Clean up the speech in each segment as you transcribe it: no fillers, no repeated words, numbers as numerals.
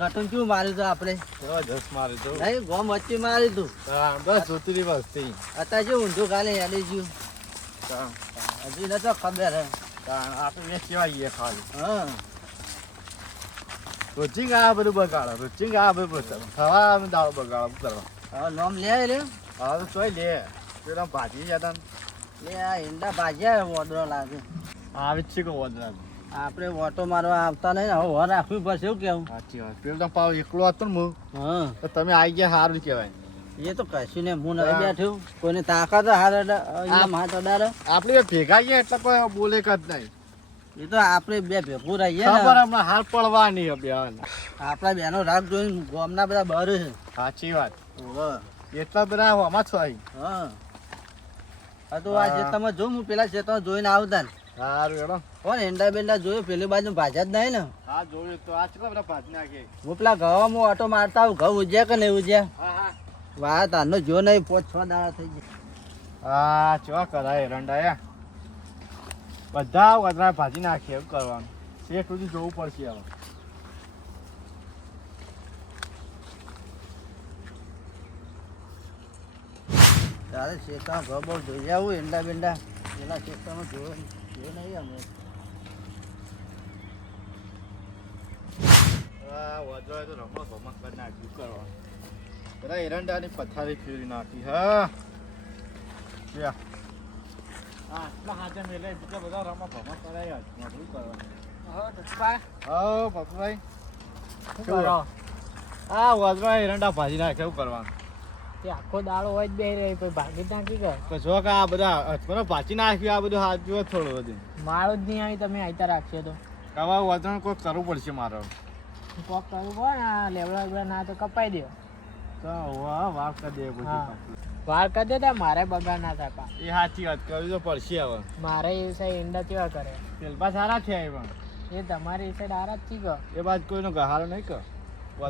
ઘટન શું માર્યું તું આપડે? જબરજસ્ત માર્યું તું. નહીં, ગોમ વચ્ચે માર્યું તું. બસ જોતી વસ્તી. અત્યારે શું ઊંધું કાલે હેડી ગયું? હજી નતો ખબર હે. આપણે કેવા ગઈએ ખાલી. હા, રોજિંગ આ બધું બગાડો, રોજિંગ આ બધું થવા દાડો બગાડો કરવા. હવે નોમ લે લે. હવે તો ચોય લે પેલા ભાજી જતા લે આ ઈંડા ભાજ્યા ઓડરો લાગે. આવી જ છે કે વદરા. આપણે ઓટો મારવા આવતા નહીં ને હવે વર રાખવી પડશે. એવું કેવું? સાચી વાત. પેલો તો પાવ એકલો હતો ને હું, હા, તો તમે આવી ગયા સારું કહેવાય. એ તો કશું ને હું નહીં બેઠું. કોઈને તાકાત હાર હાથ અડાડે. આપણે ભેગા ગયા એટલે કોઈ બોલે જ નહીં. એ તો આપણે બે ભેગું રહીએ ખબર ને. હમણાં હાલ પડવાની બે. આપણા બેનો રાગ જોઈને ગામના બધા બહાર છે. સાચી વાત. ઓવે. એટલા બધા આમાં છો આવી. હા, હા તો આ જે તમે જો હું પેલા ખેતરમાં જોઈને આવતા ને. સારું એડો. કોણ એંડા બેંડા જોયું પેલી બાજુ ભાજા જ નહીં ને. હા જોયું તો આ કેટલા બધા ભાજ નાખે. હું પેલા ઘઉં ઓટો મારતા આવું. ઘઉં ઉજ્યા કે નહીં ઉજ્યા? હા હા. વાહ તારનો જો નહીં 5-6 દાડા થઈ ગયા. હા ચો કરાય રંડાયા. બધા વદરા ભાજી નાખીએ એવું કરવાનું. શેઠ સુધી જોવું પડશે હવે. તારે શેતામાં ઘઉં બહુ જોઈ આવું એંડા બેંડા. પેલા શેતામાં જોયું નહીં અમે. વદરા તો રમત ભમત કરી નાખ્યું કરવાનું. બધા એરંડાની પથારી ફેરી નાખી. હા હા આટલા હાથે મેલે બીજા બધા રમત ભમત કરાય શું કરવાનું. હા પપ્પાભાઈ શું કરો? હા વદરા એરંડા ભાજી નાખે એવું કરવાનું. આખો દાડો હોય જ બે રહી પછી ભાગી નાખી ગયો. તો જો કે આ બધા મને ભાજી નાખ્યું આ બધું હાથ જોવે થોડું બધું. મારો જ નહીં આવી તમે આઈતા રાખશો તો. કવા વજન કોઈ કરવું પડશે મારો. કોક કરવું પડે ને. આ લેવડા વેવડા ના તો કપાઈ દે. તો વાહ વાહ કરી દે પછી. વાર કરી દેતા મારે બગાડ ના થાય. એ સાચી વાત કરવી તો પડશે હવે. મારે એ સાઈડ ઈંડા કેવા કરે? પેલપા સારા છે એ પણ. એ તમારી સાઈડ આરા જ છી ગયો. એ બાદ કોઈનો ગહારો નહીં કર.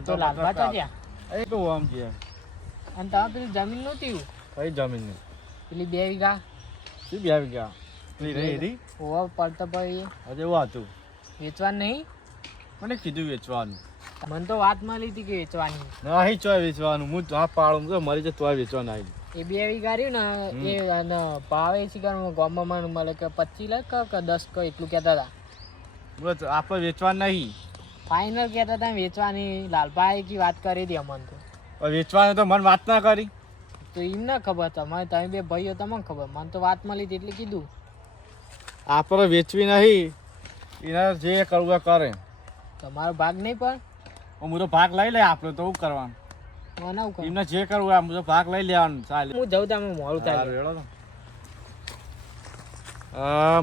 તો લાલબા તો જ્યાં. એ તો આમ છે. અને તમે પેલી જમીન નહોતી કઈ જમીન નહીં. પેલી 2 વીઘા. શું 2 વીઘા? પેલી રહી રહી. ઓવા પડતો ભાઈ હજુ એવું હતું. વેચવાનું નહીં? મને કીધું વેચવાનું. મને તો વાત મળી હતી કે વેચવાની. નહીં ચોય વેચવાનું. હું તો આ પાડું તો મરી જાય તોય વેચવાનું આવી. એ 2 વીઘા રહ્યું ને એ અને ભાવે શીખર ગામમાં મળે કે 25 લાખ કે 10 કે એટલું કહેતા હતા. બસ આપણે વેચવાનું નહીં. ફાઇનલ કહેતા હતા વેચવાની. લાલભાઈ કી વાત કરી હતી અમને તો. વેચવાનું તો મને વાત ના કરી. તો એમ ના ખબર. તમારે તમે બે ભાઈઓ તમને ખબર. મને તો વાત મળી હતી એટલે કીધું. આપણે વેચવી નહીં. એના જે કરવું એ કરે. તમારો ભાગ નહીં પણ હું તો ભાગ લઈ લે આપણે તો શું કરવાનું. એમને જે કરવું આ બધો ભાગ લઈ લેવાનું. ચાલે હું જઉં તમે મોડું થાય.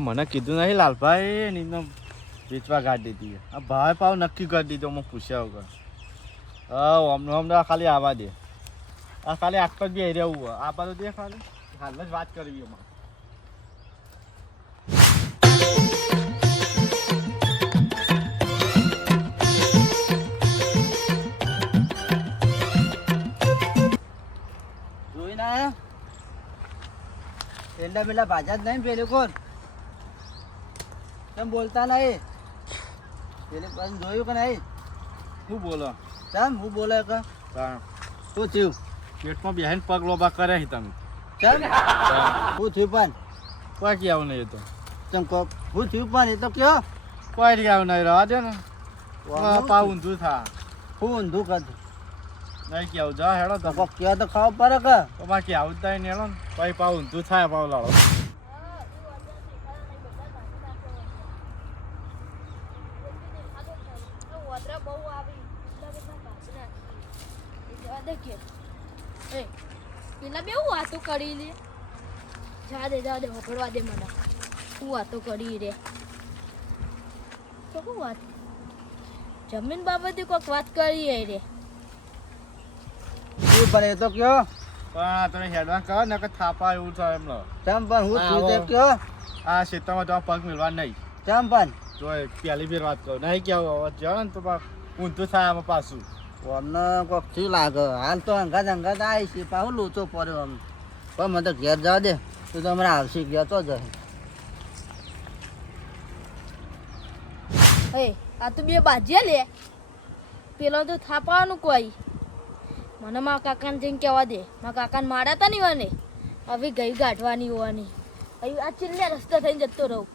મને કીધું નહીં લાલભાઈ ને એમને વેચવા કાઢી દીધી. આ ભાઈ પાવ નક્કી કરી દીધો. હું પૂછ્યા વગર. હા હમણાં ખાલી આવવા દે. આ ખાલી આટલો જ બી રહેવું. આ બાજુ દે ખાલી હાલ જ વાત કરવી એમાં. એંડા બેંડા ભાજા જ નહીં પેલી કોણ? કેમ બોલતા નહીં? પેલી પાસે જોયું કે નહીં? શું બોલો? કેમ હું બોલે કે શું થયું? પેટમાં બેહીને પગ લોબા કરે તમે. કેમ શું થયું પણ? કોઈ કહેવું નહીં. તો કેમ કહો શું થયું પણ? એ તો કયો કોઈ કહેવું નહીં. રહેવા દે ને. પાવ ઊંધું થા. શું ઊંધું કરતું? નહીં કેવું જા હેડો તો. કોક કયો તો ખાવા પડે કે? તો બાકી આવું જ થાય ને હેડો ને. પછી પાવ ઊંધું થાય પાવ લાડો. પેલા બે હું વાતો કરી લે. જા દે હોકડવા દે મને. હું વાતો કરી રે તો શું વાત? જમીન બાબતે કોઈક વાત કરી રે. શું પણ એ તો કયો? પણ તમે હેડવાન કહો ને કે થાપા એવું થાય એમ લો. કેમ પણ હું થયું તે કયો? આ ક્ષેત્રમાં તો પગ મિલવા નહીં. કેમ પણ? જો પહેલી ફેર વાત કહું નહીં કેવું હવે જાણે ને તો ઊંધું થાય આમાં પાછું. અમને કોક શું લાગે હાલ તો અંગાત આવી છે પાછું લોચો પડ્યો આમ પણ મને તો ઘેર જવા દે તું તો હમણાં આવશે ગયા તો જાય હે આ તો બે બાજ્યા લે પેલો તો થાપાવાનું કોઈ મને મારા કાકાને જઈને કહેવા દે મારા કાકાને માર્યા હતા ને હવે ગઈ ગાંઠવાની હોવાની હવે આ છેલ્લે રસ્તા થઈને જતો રહું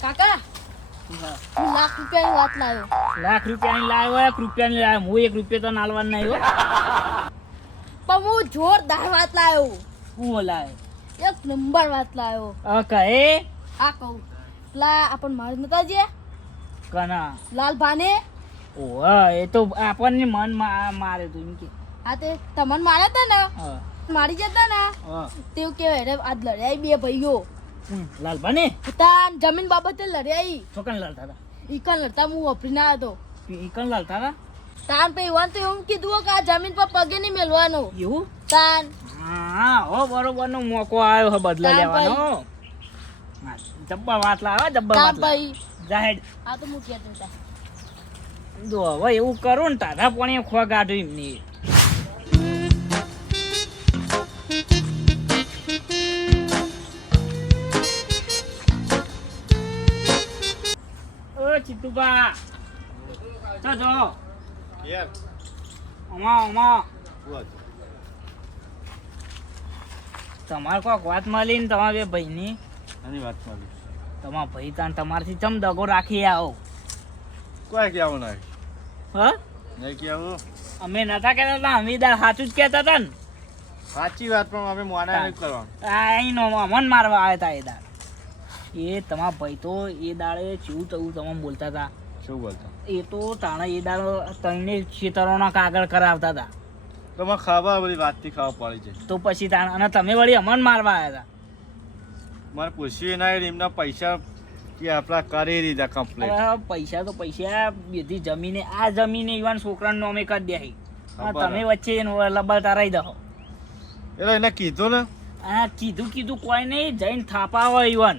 કાકા હું લાખ રૂપિયાની વાત લાવ્યો લાખ રૂપિયાની લાવ્યો 1 રૂપિયાની લાવ્યો હું 1 રૂપિયા તો નાલવાનું નહીં હો પણ હું જોરદાર વાત લાવ્યો હું લાવે એક નંબર વાત લાવ્યો કહે આ કહું પેલા આપણ માર નતા જે કના લાલ ભાને ઓહ એ તો આપણને મન મારે તું એમ કે હા તે તમને માર્યા હતા ને હા મારી જતા ને હા તેવું કેવાય રે આજ લડ્યા બે ભાઈઓ લાલભાને તાન જમીન બાબતે લડ્યા છોકન લાલતા હતા ઈકન લડતા હું વાપરી ના હતો ઈકન લાલતા હતા તાન પછી વાન તો એવું કીધું કે આ જમીન પર પગે નહીં મેલવાનો એવું તાન હા હો બરોબર નો મોકો આવ્યો હે બદલા તાન લેવાનો હા જબ્બા વાત લાવે જબ્બા તાન વાત લાવે ભાઈ જાહેર આ તો હું કહેતો હતા જો હવે એવું કરું ને તારા પણ ખોવા ગાઢું એમની ઓ ચિત્તુબા ચો જો યાર અમા બોલ તમારે કોઈક વાત મળી ને તમારા બે ભાઈની આની વાત મળી તમારા ભાઈ તાન તમારથી ચમ દગો રાખી આવો કોઈ કેવું નહીં હા નહીં કેવું અમે નતા કહેતા હતા અમે દાળ સાચું જ કહેતા હતા ને સાચી વાત પણ અમે મોના નહીં કરવાનું આ અહીંનો મન મારવા આવ્યા હતા એ દાળ એ તમારા ભાઈ તો એ દાળે ચેવું થયું તમે બોલતા હતા શું બોલતા એ તો તાણા એ દાળ તઈને ખેતરોના કાગળ કરાવતા હતા તમે ખબર બધી વાતથી ખબર પડી છે તો પછી તાણ અને તમે વળી અમન મારવા આવ્યા મારે પૂછ્યું ના એમના પૈસા કે આપણા કરી દીધા કમ્પ્લીટ હતા પૈસા તો પૈસા બધી જમીને આ જમીને ઈવન છોકરાનું નામે કરી દે ખબર. તમે વચ્ચે લબડતા રહી દો એટલે એને કીધું ને હા કીધું કોઈ નહીં જઈને થાપા હોય ઈવન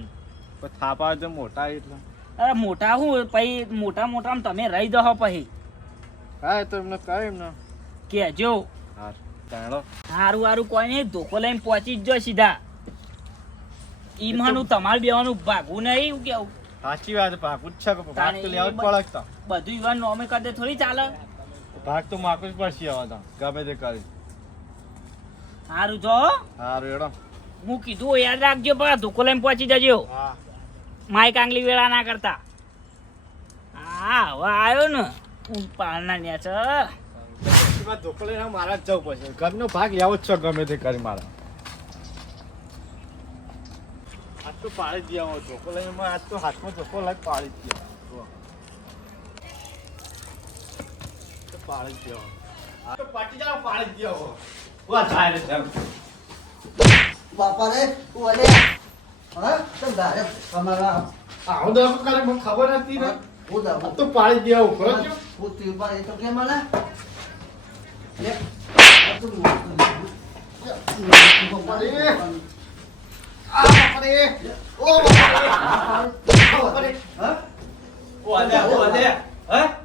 પણ થાપા તો મોટા એટલે અરે મોટા હું પછી મોટા તમે રહી દો પછી હા એ તો એમને કહે એમને કેજો હા તાણો હારું કોઈ નહીં ધોકો લઈને પહોંચી જ જો સીધા ઈમાનું તમારે બેવાનું ભાગવું નહીં હું કેવું સાચી વાત ભાગ જ છે કે ભાગ તો લેવા જ પડે જ તા. બધું ઈવન નોમે કરી દે થોડી ચાલે ભાગ તો માકું જ પડશે હવે તો ગમે તે કરી હારું જો સારું એડો હું કીધું યાદ રાખજો પણ ધોકો લઈને પહોંચી જજો હા માઈક આંગલી વેળા ના કરતા હા હવે આવ્યો ને હું પાલના ન્યા છે ધોકો લઈને મારા જ જવું પડશે ગમનો ભાગ લેવો જ છે ગમે તે કરી મારા આજ તો પાડી જ દેવો ધોકો લઈને આજ તો હાથમાં ધોકો લઈને પાડી જ દેવો તો પાડી જ દેવો આ તો પાટી જાવ પાડી જ દેવો વા જાય રે ચાલ બાપા રે તું અલે હા તો ગારે તમારા આવું દસ કરે મને ખબર નથી ને હું દા આ તો પાડી દેવો ખરો હું તી પર એ તો કે મને લે આ તું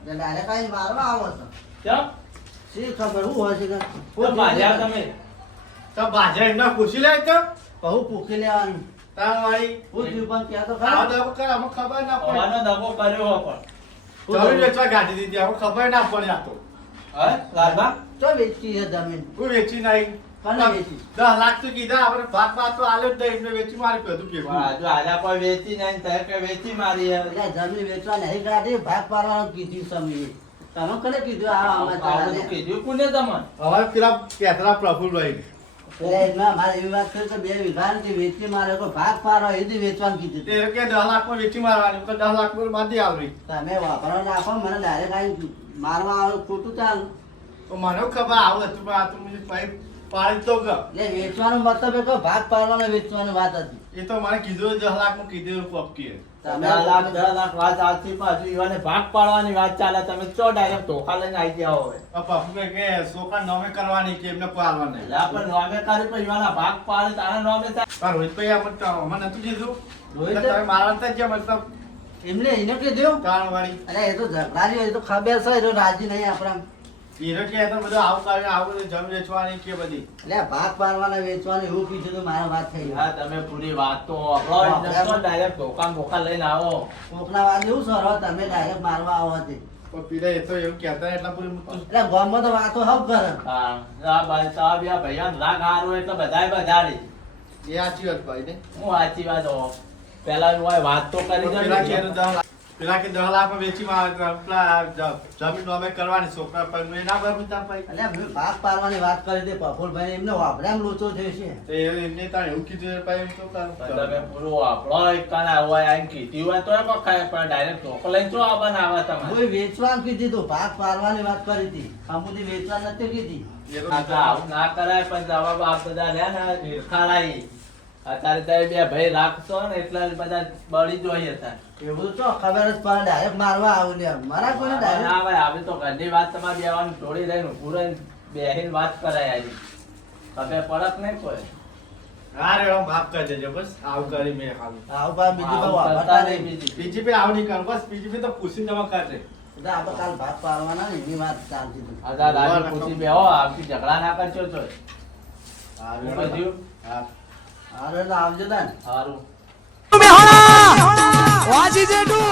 ડાયરેક્ટ આવીને મારવા આવો છો શી ખબર હું હોય છે તો બાજા એમના પૂછી લે તો કહું પૂકી લેવાનું તાર વાળી હું તું પણ ક્યાં તો આવો ખરા દબો કર અમને ખબર ના પડે હવાનો દગો કર્યો પણ જમીન વેચવા ગાડી દીધી અમને ખબર ના પડે આ તો હે લાલબા ચો વેચી છે જમીન કોઈ વેચી નહીં કોને વેચી 10 લાખ તો કીધા આપણે ભાગ ભાગ તો આલ્યો જ નહીં એમને વેચી મારી બધું પણ ભેગું હજુ આલા કોઈ વેચી નહીં તે કે વેચી મારી હે. એટલે જમીન વેચવા નહીં ગાડી ભાગ પાડવાનું કીધું સમી તમે કને કીધું આ આમાં આવું બધું ચાલે કીધું કોને તમને હવે પેલા કેતરા પ્રફુલભાઈ એટલે એમાં મારે એવી વાત કરી કે 2 વીઘા ને વેચી મારે કોઈ ભાગ પાડો એ દી વેચવાનું કીધું તે કે 10 લાખ માં વેચી મારવાની તો 10 લાખ માં માંથી આવરી તમે વાપરવા નાખો મને ડાયરેક્ટ આવીને મારવા આવે ખોટું ચાલ તો મને ખબર આવું હતું પણ આ તો મને ભાઈ પાડી તો ગયો એટલે વેચવાનો મતલબ એ કોઈ ભાગ પાડવાનો વેચવાની વાત હતી એ તો મને કીધું 10 લાખ માં કીધું પક્કી તમે 10 લાખ વાત સાચી, પાછું ઈવાને ભાગ પાડવાની વાત ચાલે, તમે ચો ડાયરેક્ટ ધોકા લઈને આવી ગયા હોય. પપ્પુ કે છોકરા નોમે કરવાની કે એમને પાડવા નહીં. એટલે આપણે નોમે કરી પણ ઈવાના ભાગ પાડે તારા નોમે થાય. પણ રોહિતભાઈ આપણે નતું કીધું રોહિત એટલે તમે મારવા જ છે મતલબ એમને એને કીધું કાણ વાળી અરે એ તો ઝઘડાની હોય, એ તો ખબર છે, એ તો રાજી નહીં આપણા. હીરો કે તો બધું આવું કાઢીને આવું બધું જમ વેચવાની કે બધી એટલે ભાગ પાડવાના વેચવાનું એવું કીધું તો મારા વાત થઈ હા, તમે પૂરી વાત તો આપણો ડાયરેક્ટ ધોકા બોકા લઈને આવો. કોકના વાત એવું સર તમે ડાયરેક્ટ મારવા આવો હતી. પણ પીલા એ તો એવું કહેતા એટલા પૂરી મૂકતું એટલે ગામમાં તો વાતો હબ કરે. હા, આ ભાઈ સાહેબ યા ભૈયાને રાગ હારો એટલે બધાય બજાડી. એ સાચી વાત ભાઈ ને હું સાચી વાત હો. પેલા ઓય વાત તો કરી પેલા કે દે. પેલા કે 10 લાખ વેચી માં પેલા જમીન નોમે કરવાની છોકરા પર મેં ના ભરું તા ભાઈ એટલે મેં ભાગ પાડવાની વાત કરી હતી પ્રફુલભાઈ, એમને વાપરામ લોચો થયો છે. તો એમને તાણ એવું કીધું ભાઈ એમ તો તમે પૂરો આપણો એક કાના હોય આઈને કીધી હોય તો એમાં ખાય, પણ ડાયરેક્ટ ધોકો લઈને ચો આવવાના આવે તમારે. કોઈ વેચવાનું કીધી તો ભાગ પાડવાની વાત કરી હતી, અમુદી વેચવા નથી કીધી. આ તો આવું ના કરાય, પણ જવાબ આ બધા રહ્યા ને ઈરખાડાઈ. અત્યારે તમે બે ભાઈ રાખશો ને એટલે બધા બળી જોઈએ હતા. એવું તો ખબર જ પડે, ડાયરેક્ટ મારવા આવું ને મારા કોઈને ના ડાયરેક્ટ. ભાઈ, આવી તો ઘરની વાત તમારે બેવાનું જોડી રહીને પૂરે બેહીને વાત કરાય આવી. ખબર પડક નહીં કોઈ. હા રે માફ કરી દેજો બસ આવું કરી મેં ખાલી આવું બા બીજી બહુ આવું કરતા વાપરતા નહીં નહીં. બીજી. બીજી પે આવું નહીં કર બસ બીજી પે તો પૂછીને જમા કરજે એટલે આપણે કાલ ભાગ પાડવાના ને એની વાત ચાલતી હતી. આ તાર રાજી ખુશી બેહો, આવતી ઝઘડા ના કરજો તો. હા હું બધું હા હારું એટલે આવજો તાન. સારું. વાજી જેઠું